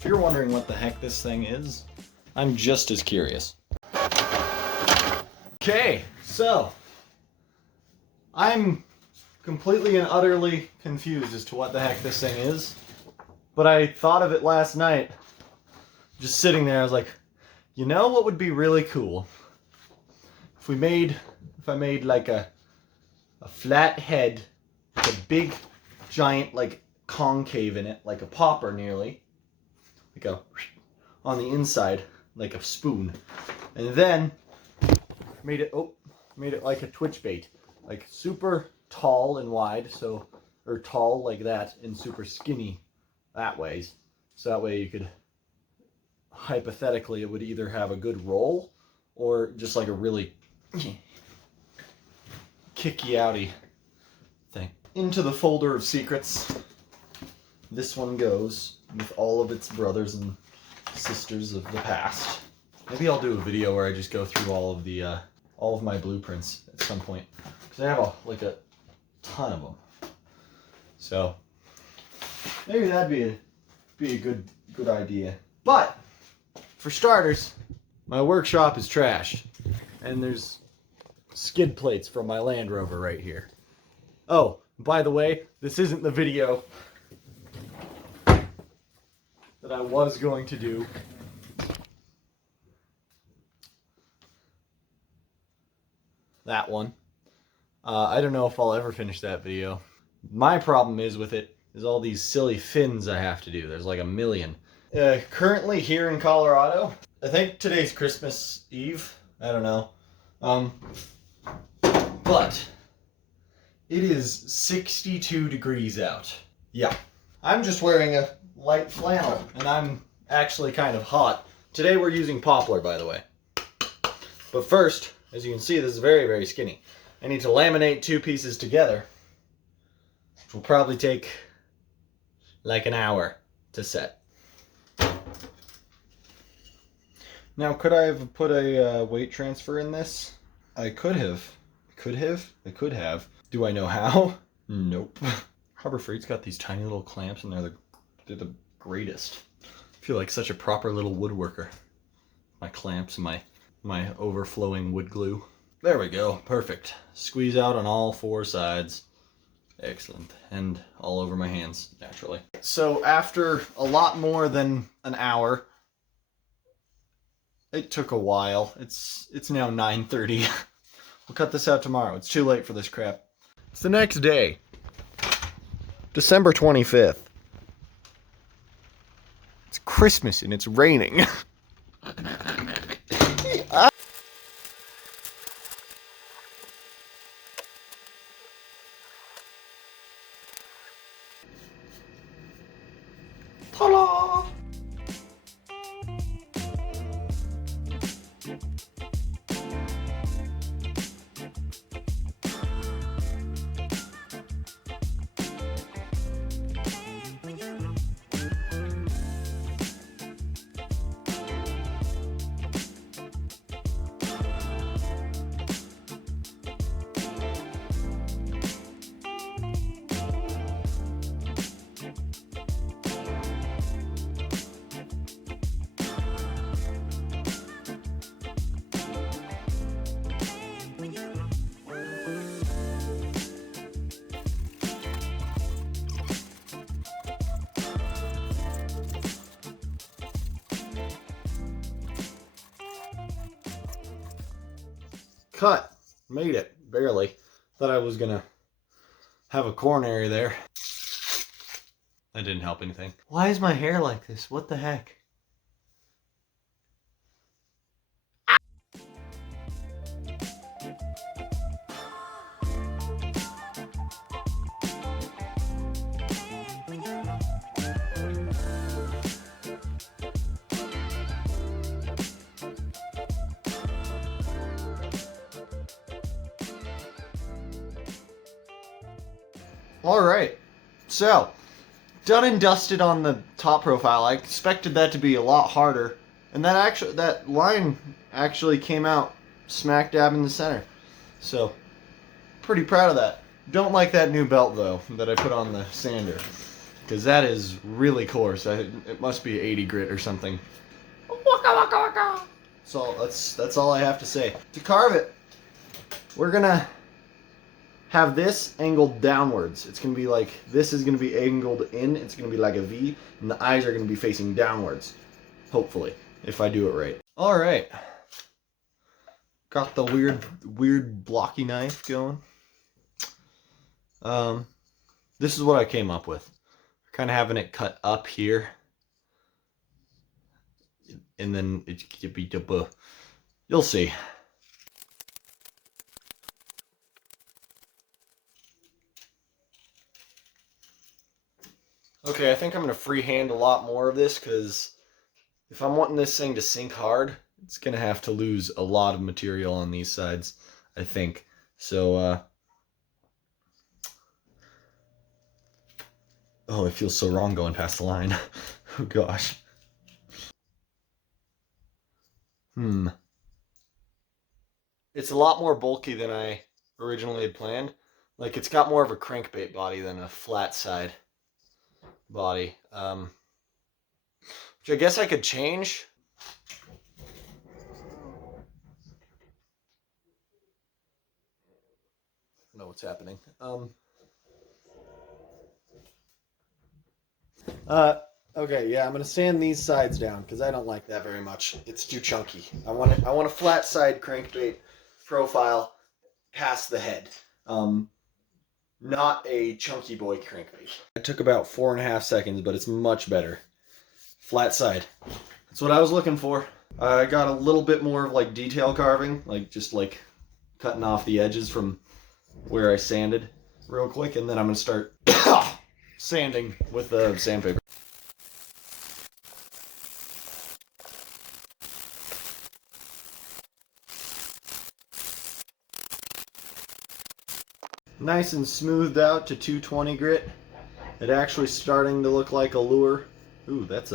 If you're wondering what the heck this thing is, I'm just as curious. Okay, so I'm completely and utterly confused as to what the heck this thing is, but I thought of it last night, just sitting there. I was like, you know what would be really cool? If I made like a flat head with a big giant like concave in it, like a popper nearly, like a on the inside, like a spoon, and then made it like a twitch bait, like super tall and wide, so, or tall like that and super skinny that ways, so that way you could, hypothetically, it would either have a good roll or just like a really kicky outy thing. Into the folder of secrets this one goes, with all of its brothers and sisters of the past. Maybe I'll do a video where I just go through all of my blueprints at some point, because I have a ton of them. So maybe that'd be a good idea. But for starters, my workshop is trashed, and there's skid plates from my Land Rover right here. Oh, by the way, this isn't the video that I was going to do. That one. I don't know if I'll ever finish that video. My problem is with it is all these silly fins I have to do. There's like a million. Currently here in Colorado, I think today's Christmas Eve. I don't know. But it is 62 degrees out. Yeah. I'm just wearing a light flannel, and I'm actually kind of hot. Today we're using poplar, by the way. But first, as you can see, this is very, very skinny. I need to laminate two pieces together, which will probably take like an hour to set. Now, could I have put a weight transfer in this? I could have. I could have. Do I know how? Nope. Harbor Freight's got these tiny little clamps, and they're the greatest. I feel like such a proper little woodworker. My clamps and my overflowing wood glue. There we go. Perfect. Squeeze out on all four sides. Excellent. And all over my hands, naturally. So after a lot more than an hour, it took a while. It's now 9:30. We'll cut this out tomorrow. It's too late for this crap. It's the next day. December 25th. It's Christmas and it's raining. Ta-da! Cut. Made it. Barely. Thought I was gonna have a coronary there. That didn't help anything. Why is my hair like this? What the heck? Alright, so, done and dusted on the top profile. I expected that to be a lot harder, and that line actually came out smack dab in the center. So, pretty proud of that. Don't like that new belt though, that I put on the sander. because that is really coarse. It must be 80 grit or something. So that's all I have to say. To carve it, we're gonna have this angled downwards. It's gonna be like, this is gonna be angled in, it's gonna be like a V, and the eyes are gonna be facing downwards. Hopefully, if I do it right. All right. Got the weird blocky knife going. This is what I came up with. Kind of having it cut up here. And then it could be, you'll see. Okay, I think I'm going to freehand a lot more of this because if I'm wanting this thing to sink hard, it's going to have to lose a lot of material on these sides, I think. So, oh, it feels so wrong going past the line. Oh, gosh. It's a lot more bulky than I originally had planned. Like, it's got more of a crankbait body than a flat side body. Which I guess I could change. I don't know what's happening. Okay, yeah, I'm gonna sand these sides down because I don't like that very much. It's too chunky. I want a flat side crankbait profile past the head. Not a chunky boy crankbait. It took about 4.5 seconds, but it's much better. Flat side. That's what I was looking for. I got a little bit more of like detail carving, like just like cutting off the edges from where I sanded real quick, and then I'm gonna start sanding with the sandpaper. Nice and smoothed out to 220 grit. It actually starting to look like a lure. Ooh, there's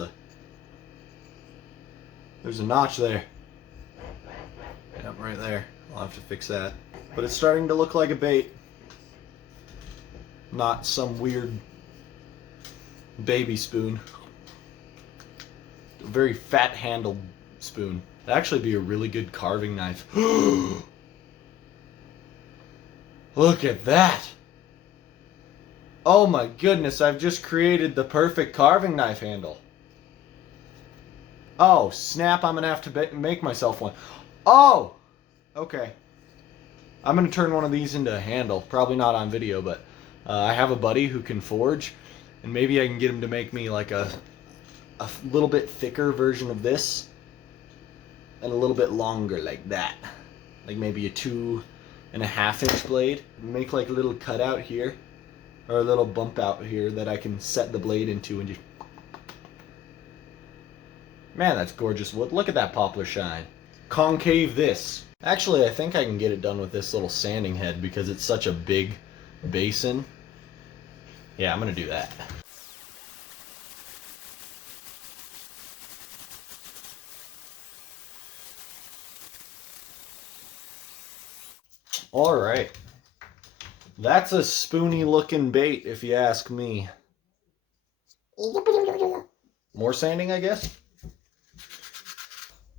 a notch there. Yep, right there. I'll have to fix that. But it's starting to look like a bait. Not some weird baby spoon. A very fat handled spoon. That'd actually be a really good carving knife. Look at that! Oh my goodness, I've just created the perfect carving knife handle. Oh, snap, I'm gonna have to make myself one. Oh! Okay. I'm gonna turn one of these into a handle. Probably not on video, but I have a buddy who can forge, and maybe I can get him to make me like a little bit thicker version of this, and a little bit longer like that. Like maybe a 2.5-inch blade. Make like a little cutout here, or a little bump out here that I can set the blade into and just... Man, that's gorgeous wood. Look at that poplar shine. Concave this. Actually, I think I can get it done with this little sanding head because it's such a big basin. Yeah, I'm gonna do that. All right. That's a spoony looking bait, if you ask me. More sanding, I guess?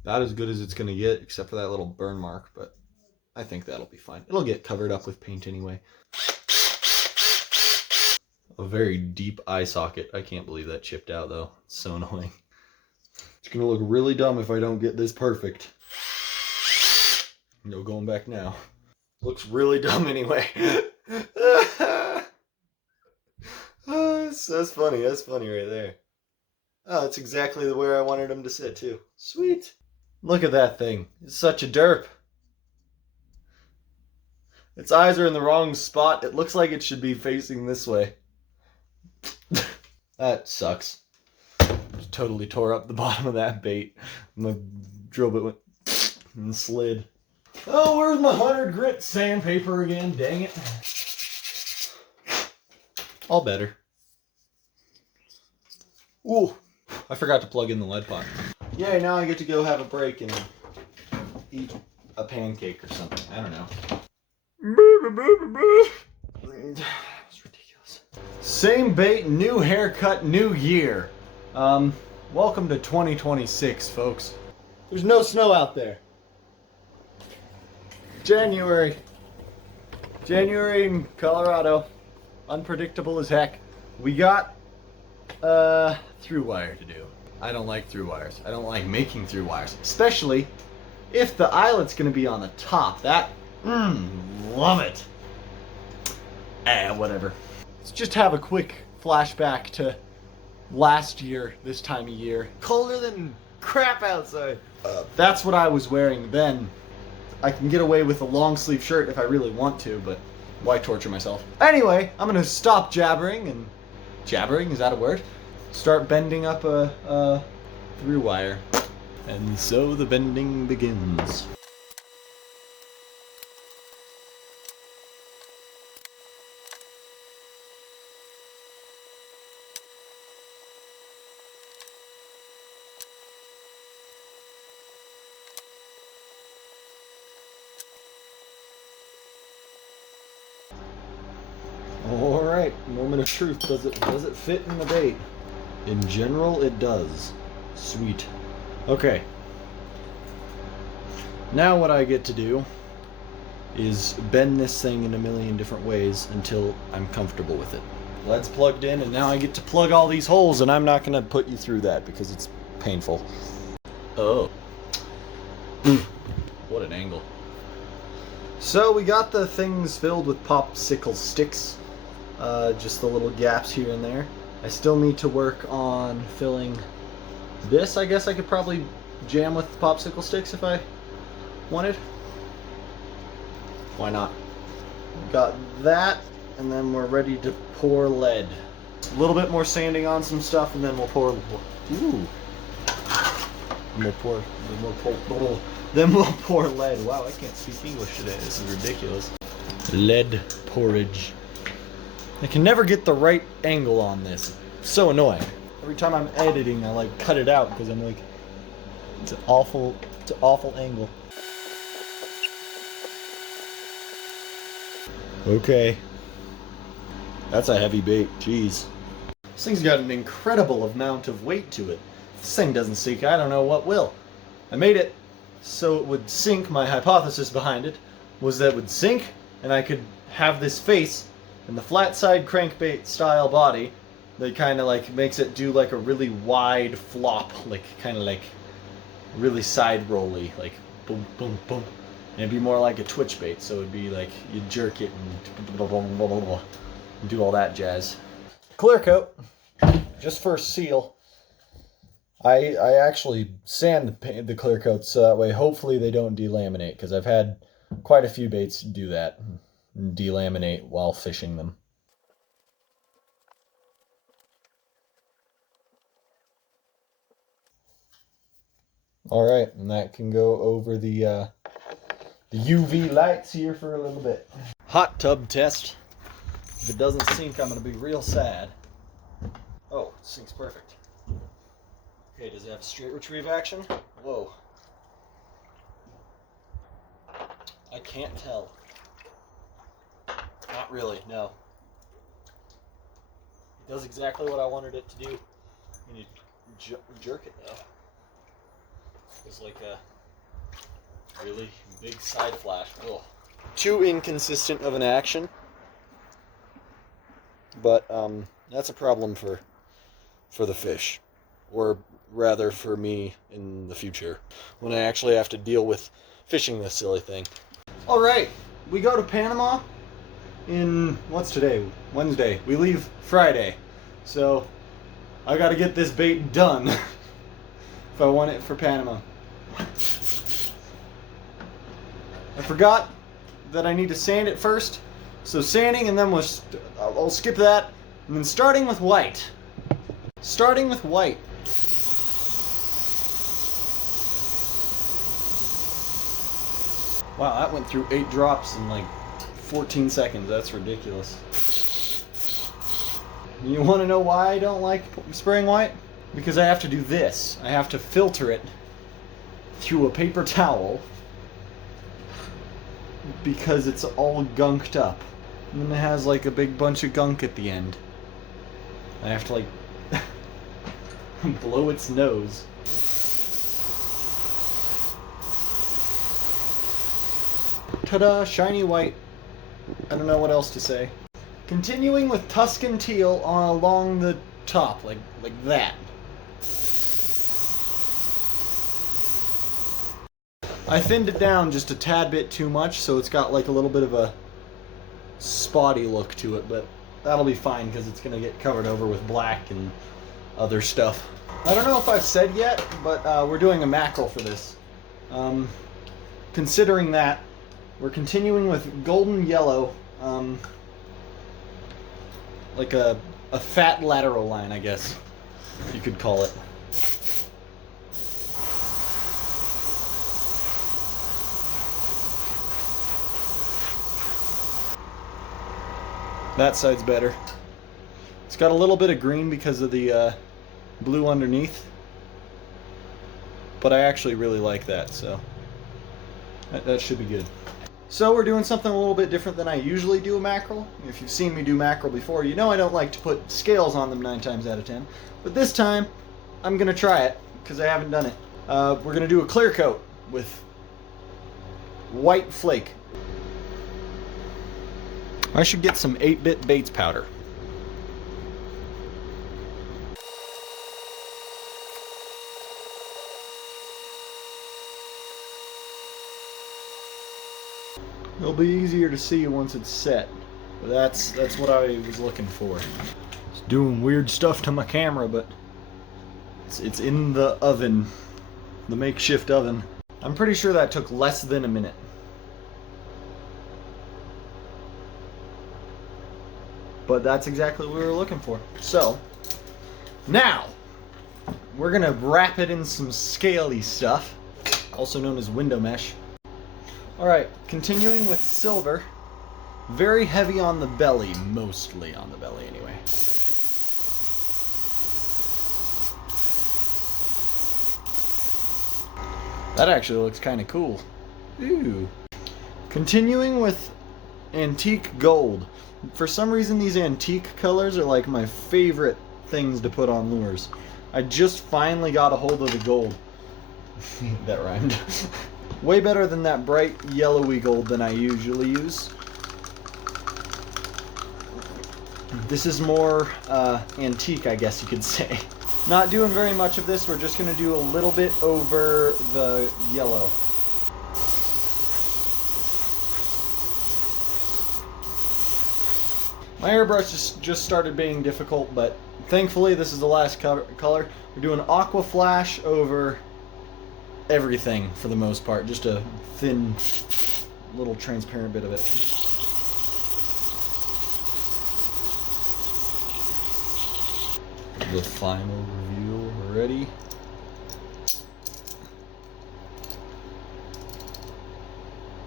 Not as good as it's going to get, except for that little burn mark, but I think that'll be fine. It'll get covered up with paint anyway. A very deep eye socket. I can't believe that chipped out, though. It's so annoying. It's going to look really dumb if I don't get this perfect. No going back now. Looks really dumb anyway. Oh, that's funny. That's funny right there. Oh, that's exactly where I wanted him to sit, too. Sweet. Look at that thing. It's such a derp. Its eyes are in the wrong spot. It looks like it should be facing this way. That sucks. Just totally tore up the bottom of that bait. My drill bit went and slid. Oh, where's my 100 grit sandpaper again? Dang it. All better. Ooh, I forgot to plug in the lead pot. Yay, now I get to go have a break and eat a pancake or something. I don't know. It's ridiculous. Same bait, new haircut, new year. Welcome to 2026, folks. There's no snow out there. January in Colorado. Unpredictable as heck. We got through wire to do. I don't like through wires. I don't like making through wires, especially if the eyelet's gonna be on the top. That love it. Whatever. Let's just have a quick flashback to last year, this time of year. Colder than crap outside. That's what I was wearing then. I can get away with a long sleeve shirt if I really want to, but why torture myself? Anyway, I'm gonna stop jabbering and... Jabbering? Is that a word? Start bending up a through wire. And so the bending begins. Alright, moment of truth. Does it fit in the bait? In general, it does. Sweet. Okay. Now what I get to do is bend this thing in a million different ways until I'm comfortable with it. Lead's plugged in, and now I get to plug all these holes, and I'm not going to put you through that because it's painful. Oh. What an angle. So we got the things filled with popsicle sticks. Just the little gaps here and there. I still need to work on filling this. I guess I could probably jam with popsicle sticks if I wanted. Why not? Got that, and then we're ready to pour lead. A little bit more sanding on some stuff, and then we'll pour. Ooh. Then we'll pour lead. Wow, I can't speak English today. This is ridiculous. Lead porridge. I can never get the right angle on this. It's so annoying. Every time I'm editing, I like cut it out because I'm like, it's an awful angle. Okay. That's a heavy bait. Jeez. This thing's got an incredible amount of weight to it. If this thing doesn't sink, I don't know what will. I made it so it would sink. My hypothesis behind it was that it would sink and I could have this face and the flat side crankbait style body that kind of like makes it do like a really wide flop, like kind of like really side rolly, like boom, boom, boom. And it'd be more like a twitch bait, so it'd be like you jerk it and do all that jazz. Clear coat, just for a seal. I actually sand the clear coats so that way hopefully they don't delaminate, because I've had quite a few baits do that. Delaminate while fishing them. All right, and that can go over the UV lights here for a little bit. Hot tub test. If it doesn't sink, I'm gonna be real sad. Oh, it sinks perfect. Okay, does it have straight retrieve action? Whoa. I can't tell. Not really, no. It does exactly what I wanted it to do. You need to jerk it though. It's like a really big side flash. Ugh. Too inconsistent of an action. But that's a problem for the fish. Or rather for me in the future. When I actually have to deal with fishing this silly thing. Alright, we go to Panama in, what's today? Wednesday. We leave Friday. So, I gotta get this bait done if I want it for Panama. I forgot that I need to sand it first. So sanding, and then I'll skip that. And then starting with white. Starting with white. Wow, that went through 8 drops in like 14 seconds. That's ridiculous. You want to know why I don't like spraying white? Because I have to do this. I have to filter it through a paper towel because it's all gunked up. And then it has like a big bunch of gunk at the end. I have to like blow its nose. Ta-da! Shiny white. I don't know what else to say. Continuing with Tuscan teal along the top, like that. I thinned it down just a tad bit too much, so it's got like a little bit of a spotty look to it, but that'll be fine because it's gonna get covered over with black and other stuff. I don't know if I've said yet, but we're doing a mackerel for this. Considering that, we're continuing with golden yellow, like a fat lateral line, I guess you could call it. That side's better. It's got a little bit of green because of the blue underneath, but I actually really like that, so that should be good. So we're doing something a little bit different than I usually do a mackerel. If you've seen me do mackerel before, you know I don't like to put scales on them 9 times out of 10. But this time, I'm going to try it, because I haven't done it. We're going to do a clear coat with white flake. I should get some 8-bit Bates powder. It'll be easier to see once it's set. But that's what I was looking for. It's doing weird stuff to my camera, but it's in the oven, the makeshift oven. I'm pretty sure that took less than a minute. But that's exactly what we were looking for. So, now, we're gonna wrap it in some scaly stuff, also known as window mesh. Alright, continuing with silver. Very heavy on the belly, mostly on the belly anyway. That actually looks kind of cool. Ooh. Continuing with antique gold. For some reason these antique colors are like my favorite things to put on lures. I just finally got a hold of the gold. That rhymed. Way better than that bright yellowy gold than I usually use. This is more antique, I guess you could say. Not doing very much of this, we're just going to do a little bit over the yellow. My airbrush just started being difficult, but thankfully this is the last color. We're doing aqua flash over everything for the most part. Just a thin, little transparent bit of it. The final reveal ready.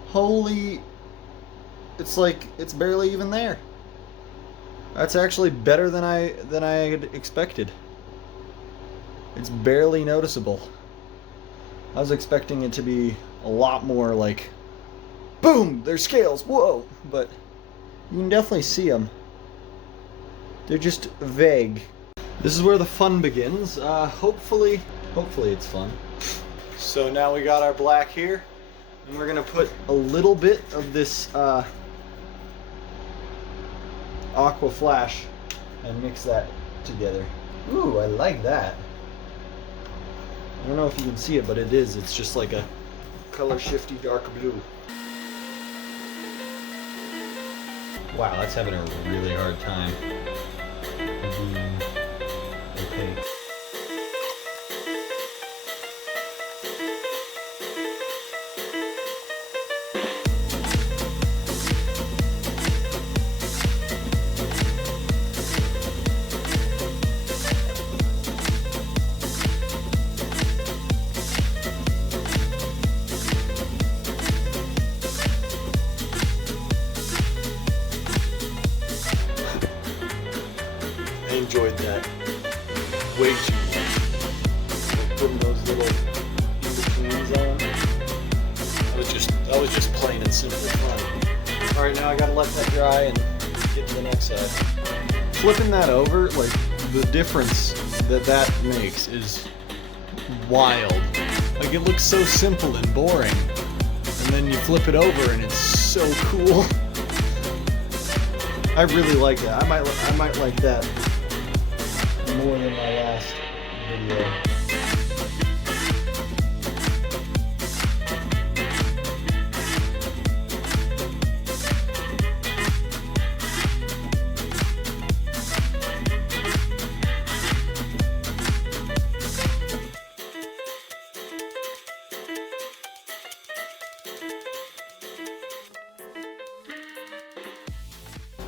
Holy, it's like, it's barely even there. That's actually better than I had expected. It's barely noticeable. I was expecting it to be a lot more like, boom, there's scales, whoa, but you can definitely see them. They're just vague. This is where the fun begins. Hopefully it's fun. So now we got our black here, and we're gonna put a little bit of this aqua flash and mix that together. Ooh, I like that. I don't know if you can see it, but it is. It's just like a color shifty dark blue. Wow, that's having a really hard time. Okay. I enjoyed that way too much. Like putting those little in-betweens on. That was just plain and simple fun. Alright, now I gotta let that dry and get to the next side. Flipping that over, like the difference that makes is wild. Like, it looks so simple and boring, and then you flip it over and it's so cool. I really like that. I might like that more than my last video.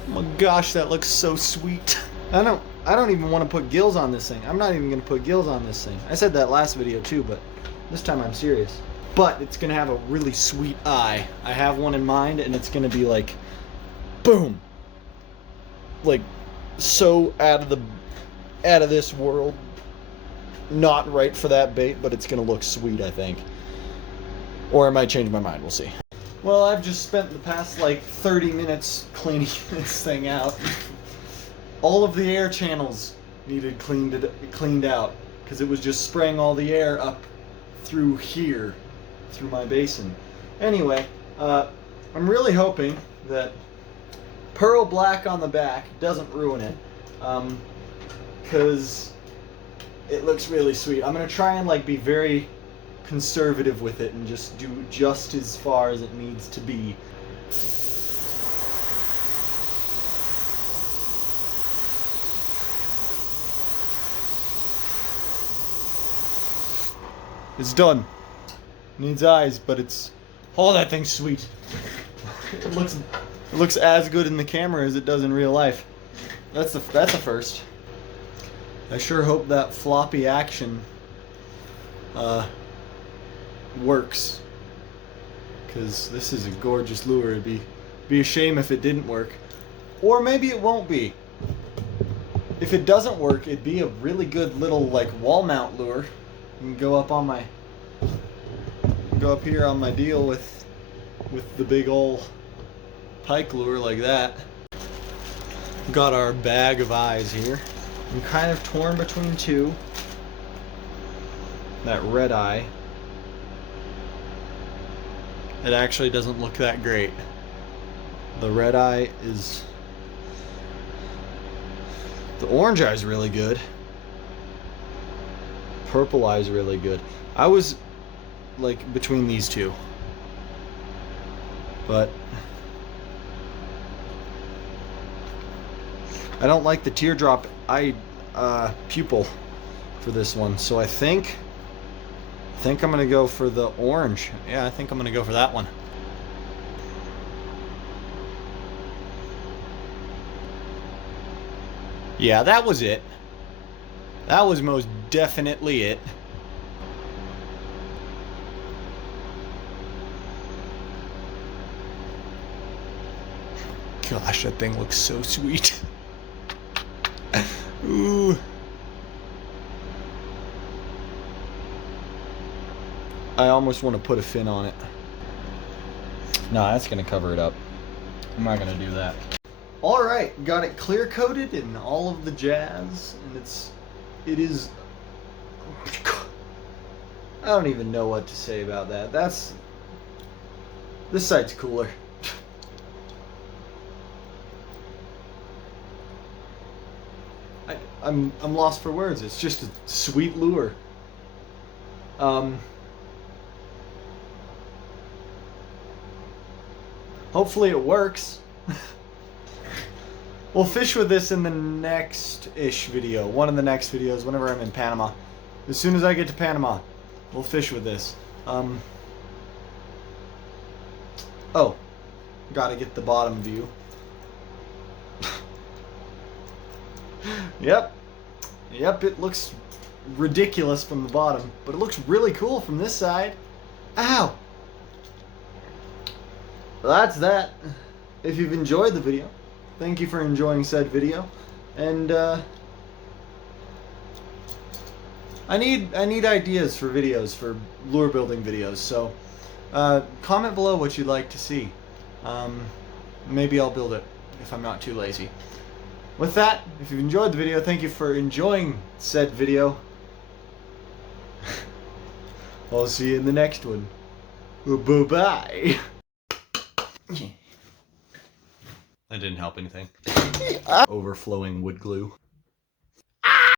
Oh my gosh, that looks so sweet. I don't even want to put gills on this thing. I'm not even going to put gills on this thing. I said that last video too, but this time I'm serious. But it's going to have a really sweet eye. I have one in mind, and it's going to be like, boom. Like, so out of this world. Not right for that bait, but it's going to look sweet, I think. Or I might change my mind, we'll see. Well, I've just spent the past like 30 minutes cleaning this thing out. All of the air channels needed cleaned out because it was just spraying all the air up through here, through my basin. Anyway, I'm really hoping that pearl black on the back doesn't ruin it, because it looks really sweet. I'm gonna try and like be very conservative with it and just do just as far as it needs to be. It's done. Needs eyes, but it's, oh, that thing's sweet. It looks as good in the camera as it does in real life. That's a first. I sure hope that floppy action works, because this is a gorgeous lure. It'd be a shame if it didn't work, or maybe it won't be. If it doesn't work, it'd be a really good little like wall mount lure. You can go up here on my deal with the big ol' pike lure like that. Got our bag of eyes here. I'm kind of torn between two. That red eye, it actually doesn't look that great. The red eye is, the orange eye is really good. Purple eye is really good. I was like between these two, but I don't like the teardrop eye pupil for this one, so I think I'm gonna go for the orange. Yeah, I think I'm gonna go for that one. Yeah, that was it. That was most definitely it. Gosh, that thing looks so sweet. Ooh. I almost want to put a fin on it. No, that's going to cover it up. I'm not going to do that. Alright, got it clear coated and all of the jazz, and it is, I don't even know what to say about that. This side's cooler. I'm lost for words. It's just a sweet lure. Hopefully it works. We'll fish with this in the next-ish video. One of the next videos, whenever I'm in Panama. As soon as I get to Panama, we'll fish with this. Oh, gotta get the bottom view. Yep, it looks ridiculous from the bottom, but it looks really cool from this side. Ow! Well, that's that. If you've enjoyed the video, thank you for enjoying said video, and I need ideas for videos, for lure building videos, so comment below what you'd like to see. Maybe I'll build it if I'm not too lazy. With that, if you've enjoyed the video, thank you for enjoying said video. I'll see you in the next one. Bye-bye. That didn't help anything. Overflowing wood glue.